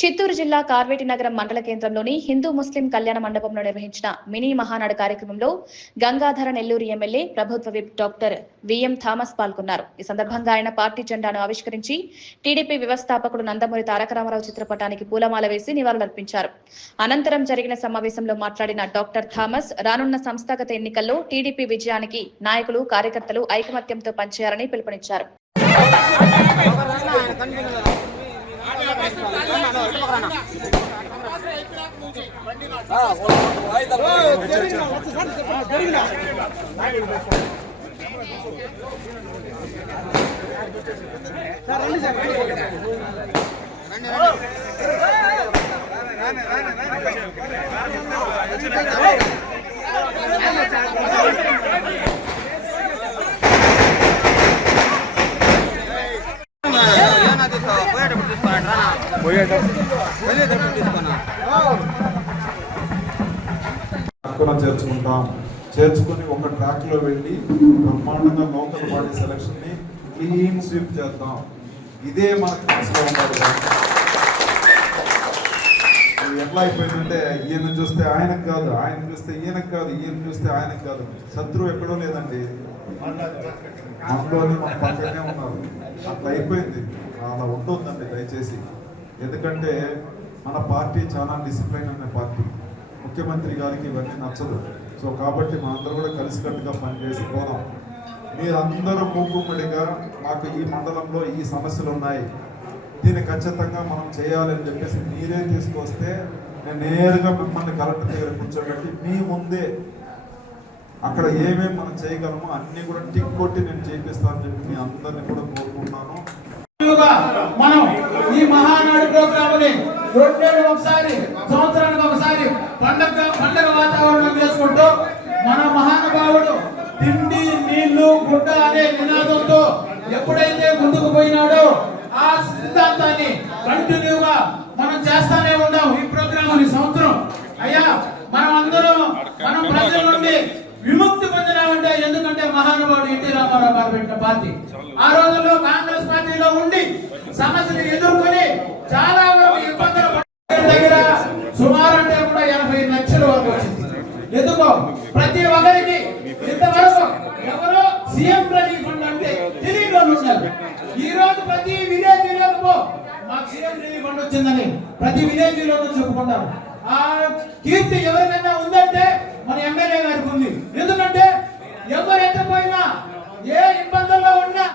చిత్తూరు జిల్లా కార్వేటి నగరం మండల కేంద్రంలోని హిందూ ముస్లిం కళ్యాణ మండపంలో నిర్వహించిన మినీ మహానాడు కార్యక్రమంలో గంగాధర నెల్లూరు ఎమ్మెల్యే ప్రభుత్వ విప్ డాక్టర్ విఎం థామస్ పాల్గొన్నారు. ఈ సందర్భంగా ఆయన పార్టీ జెండాను ఆవిష్కరించి టీడీపీ వ్యవస్థాపకుడు నందమూరి తారక రామారావు చిత్రపటానికి పూలమాల వేసి నివాళులర్పించారు. అనంతరం జరిగిన సమావేశంలో మాట్లాడిన డాక్టర్ థామస్ రానున్న సంస్థాగత ఎన్నికల్లో టీడీపీ విజయానికి నాయకులు కార్యకర్తలు ఐకమత్యంతో పనిచేయాలని పిలుపునిచ్చారు. చేర్చుకుని ఒక ట్రాక్ లో వెళ్ళి బ్రహ్మాండంగా లోకల్ బాడీ సెలక్షన్ ని క్లీన్ స్వీప్ చేద్దాం. ఇదే మనకు మనసులో ఉండాలి. ఎట్లా అయిపోయిందంటే ఈయన చూస్తే ఆయనకు కాదు, ఆయన చూస్తే ఈయనకు కాదు, ఈయన చూస్తే ఆయనకు కాదు. శత్రువు ఎక్కడో లేదండి, మనలోని మన పక్కనే ఉన్నారు. అట్లా అయిపోయింది. అలా ఉంటుందండి దయచేసి. ఎందుకంటే మన పార్టీ చాలా డిసిప్లైన్ అనే పార్టీ. ముఖ్యమంత్రి గారికి ఇవన్నీ నచ్చదు. సో కాబట్టి మనందరూ కూడా కలిసికట్టుగా పనిచేసి పోదాం. మీరందరూ మూకుమ్మడిగా మాకు ఈ మండలంలో ఈ సమస్యలు ఉన్నాయి, దీన్ని ఖచ్చితంగా మనం చేయాలని చెప్పేసి మీరే తీసుకొస్తే నేను నేరుగా మిమ్మల్ని కలెక్టర్ దగ్గర కూర్చోబెట్టి మీ ముందే అక్కడ ఏమేమి మనం చేయగలమో అన్ని కూడా టిక్ కొట్టి నేను చేపిస్తానని చెప్పి మీ అందరినీ కూడా కోరుకుంటున్నాను. మనం ఈ మహానాడు ప్రోగ్రాముని ఒకసారి సంవత్సరానికి ఒకసారి పండగ వాతావరణం చేసుకుంటూ మన మహానుభావుడు తిండి నీళ్లు గుడ్డ అనే నినాదంతో ఎప్పుడైతే ముందుకు పోయినాడో ఆ సిద్ధాంతాన్ని కంటిన్యూగా మనం చేస్తానే ఉన్నాం. ఈ ప్రోగ్రామ్ సంవత్సరం అయ్యా మనం ప్రజల నుండి విముక్తి పొందినామంటే ఎందుకంటే మహానుభావుడు ఎన్టీ రామారావు గారు పెట్టిన పార్టీ. ఆ రోజుల్లో కాంగ్రెస్ పార్టీలో ఉండి సమస్యలు ఎదుర్కొని చాలా వరకు ఇబ్బందులు దగ్గర సుమారు అంటే కూడా 80 లక్షల వరకు వచ్చింది. ఎందుకో ప్రతి ఒక్కరికి ఇంతవరకు ఎవరో సీఎం రిలీఫ్ ఫండ్ అంటే తెలియని వాళ్ళు ఉన్నారు. ఈ రోజు ప్రతి విలేజ్ లో మాకు సీఎం రిలీఫ్ ఫండ్ వచ్చిందని ప్రతి విలేజ్ లో చెప్పుకుంటారు. ఆ కీర్తి ఎవరికైనా ఉందంటే మన ఎమ్మెల్యే గారికి ఉంది. ఎందుకంటే ఎవరు ఎత్తపోయినా ఏ ఇబ్బందుల్లో ఉన్నా